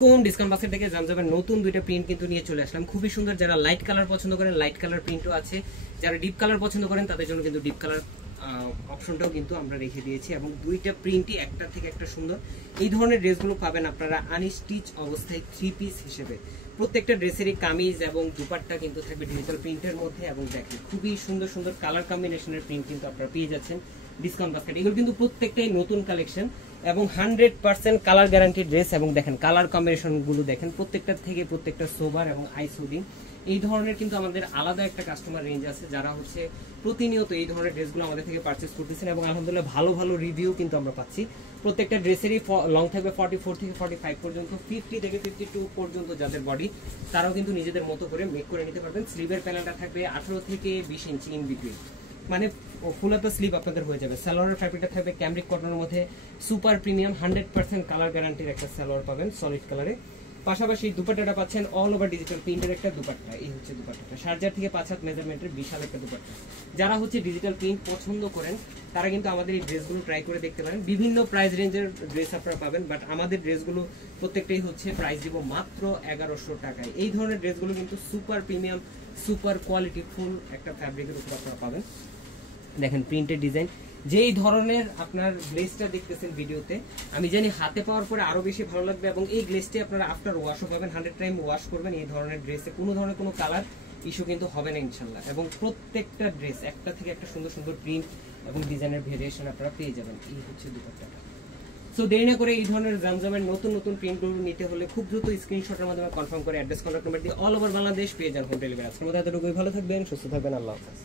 কোন discount basket থেকে জামজামের নতুন দুইটা প্রিন্ট কিন্তু নিয়ে চলে আসলাম। খুবই সুন্দর, যারা লাইট কালার পছন্দ করেন লাইট কালার প্রিন্টও আছে, যারা ডিপ কালার পছন্দ করেন তাদের জন্য কিন্তু ডিপ কালার অপশনটাও কিন্তু আমরা রেখে দিয়েছি এবং দুইটা প্রিন্টই একটা থেকে একটা সুন্দর। এই ধরনের ড্রেসগুলো পাবেন আপনারা আনস্টিচ অবস্থায় 3 পিস হিসেবে। প্রত্যেকটা ড্রেসেরই কামিজ এবং দুপাট্টা কিন্তু থাকবে ডিজিটাল প্রিন্টের মধ্যে এবং দেখেন খুবই সুন্দর সুন্দর কালার কম্বিনেশনের প্রিন্ট কিন্তু আপনারা পেয়ে যাচ্ছেন ডিসকাউন্ট বাস্কেট। এগুলো কিন্তু প্রত্যেকটাই নতুন কালেকশন এবং 100% কালার গ্যারান্টি ড্রেস এবং দেখেন কালার কম্বিনেশন গুলো দেখেন প্রত্যেকটা থেকে প্রত্যেকটা সোবার এবং আই সুদিং। এই ধরনের কিন্তু আমাদের আলাদা একটা কাস্টমার রেঞ্জ আছে যারা হচ্ছে প্রতিনিয়ত এই ধরনের ড্রেসগুলো আমাদের থেকে পারচেস করতেছেন এবং আলহামদুলিল্লাহ ভালো ভালো রিভিউ কিন্তু আমরা পাচ্ছি। প্রত্যেকটা ড্রেসেরই লং থাকবে 44 থেকে 45 পর্যন্ত, 50 থেকে 52 পর্যন্ত যাদের বডি তারাও কিন্তু নিজেদের মতো করে মেক করে নিতে পারবেন। স্লিভের প্যানেলটা থাকবে 18 থেকে 20 ইঞ্চি ইন বিটুইন, মানে ফুলাতা স্লিভ আপনাদের হয়ে যাবে। সালোয়ারের ফ্যাব্রিকটা থাকবে ক্যামরিক কটনের মধ্যে সুপার প্রিমিয়াম 100% কালার গ্যারান্টির একটা সালোয়ার পাবেন সলিড কালারে। পাশাপাশি দুপাট্টাটা পাচ্ছেন অল ওভার ডিজিটাল প্রিন্টের একটা দুপাট্টা। এই হচ্ছে দুপাট্টাটা, শারজার থেকে 5 হাত মেজারমেন্টের বিশাল একটা দুপাট্টা। যারা হচ্ছে ডিজিটাল প্রিন্ট পছন্দ করেন তারা কিন্তু আমাদের এই ড্রেসগুলো ট্রাই করে দেখতে পারেন। বিভিন্ন প্রাইস রেঞ্জের ড্রেস আপনারা পাবেন, বাট আমাদের ড্রেসগুলো প্রত্যেকটাই হচ্ছে প্রাইস দিব মাত্র 1100 টাকায়। এই ধরনের ড্রেসগুলো কিন্তু super premium super quality full একটা ফ্যাব্রিকের উপর আপনারা পাবেন। দেখেন প্রিন্টের ডিজাইন, যেই ধরনের আপনার গ্লেজটা দেখতেছেন ভিডিওতে আমি জানি হাতে পাওয়ার পরে আরো বেশি ভালো লাগবে এবং এই গ্লেজটি আপনারা আফটার ওয়াশও পাবেন। 100 টাইম ওয়াশ করবেন, এই ধরনের ড্রেসে কোনো ধরনের কোনো কালার ইস্যু কিন্তু হবে না ইনশাল্লাহ। এবং প্রত্যেকটা ড্রেস একটা থেকে একটা সুন্দর সুন্দর প্রিন্ট এবং ডিজাইনের ভেরিয়েশন আপনারা পেয়ে যাবেন। এই হচ্ছে দুপাট্টাটা। সো দেরি না করে এই ধরনের জামজামের নতুন নতুন প্রিন্টগুলো নিতে হলে খুব দ্রুত স্ক্রিনশটের মাধ্যমে কনফার্ম করে অ্যাড্রেস কন্ট্যাক্ট নাম্বার দিয়ে অল ওভার বাংলাদেশ পেয়ে যান হোম ডেলিভারি। আজকের মতো এতটুকুই, ভালো থাকবেন, সুস্থ থাকবেন, আল্লাহ হাফেজ।